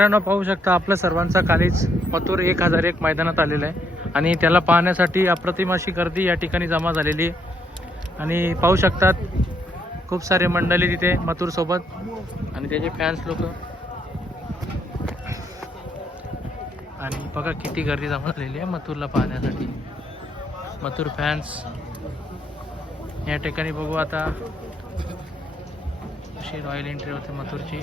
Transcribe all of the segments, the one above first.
मित्रांनो पाहू शकता आपल्या सर्वांचा कालीच पतूर एक हजार एक मैदानात आलेला आहे. आणि त्याला पाहण्यासाठी अप्रतिम अशी गर्दी या ठिकाणी जमा झालेली आहे. आणि पाहू शकतात खूप सारे मंडळी तिथे मथुर सोबत. आणि त्याचे फॅन्स लोक. आणि बघा किती गर्दी जमा झालेली आहे मथुरला पाहण्यासाठी. मथुर फॅन्स या ठिकाणी बघू आता. अशी रॉयल एंट्री होते मथुरची.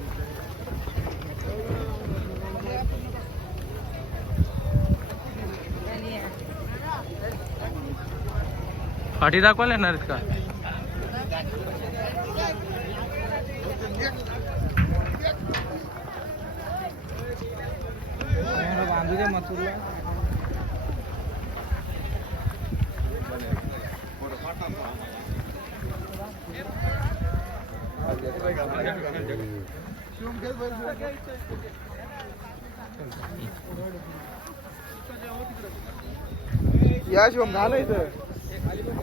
पाठी दाखवायला येणार आहेत का? बांधू दे या शिवम झालं इथं.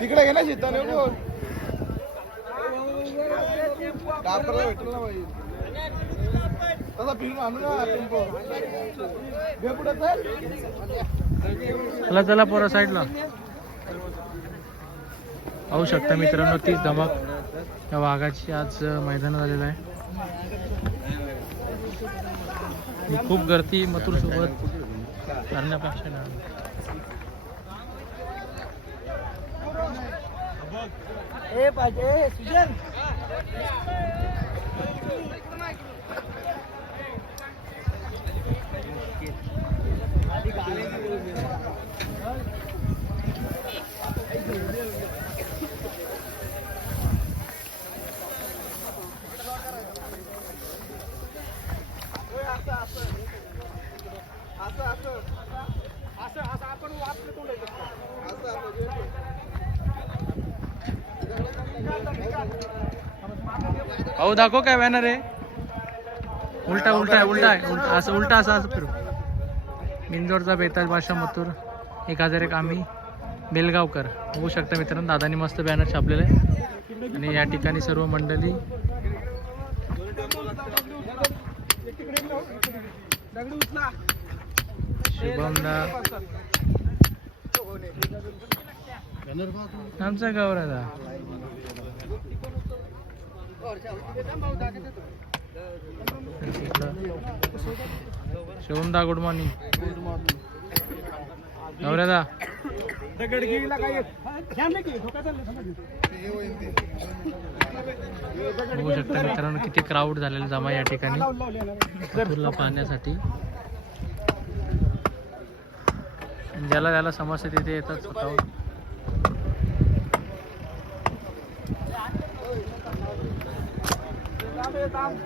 तिकडे गेला शेताने बोल. ना बाई. तसा फिरून आणू ना टेम्पो चला. चला पोरा साईडला. पाहू शकता मित्रांनो ती धमक या वाघाची आज मैदान झालेलं आहे. खूप गर्दी मथुर सोबत करण्यापेक्षा ना ए पाहिजे सुजन. असं असं. असं असं आपण वाचलं तोंडायचं असं. आपण अहो दाखव काय बॅनर आहे. उलटा उलटा आहे उलटा आहे. उलटा असं उलटा असं असं फिरू. मिंजोरचा बेताज बादशा मथुर एक हजार एक आम्ही बेलगावकर. बघू शकता मित्रांनो दादानी मस्त बॅनर छापलेलं आहे. आणि या ठिकाणी सर्व मंडळी. शुभमदा. आमचा गौरादा शुभमदा गुड मॉर्निंग दगड काय धोका चालला समज बघू शकता मित्रांनो किती क्राऊड झालेला जमा या ठिकाणी. पाहण्यासाठी. ज्याला ज्याला समस्या तिथे येतात स्वतःहून. थांब,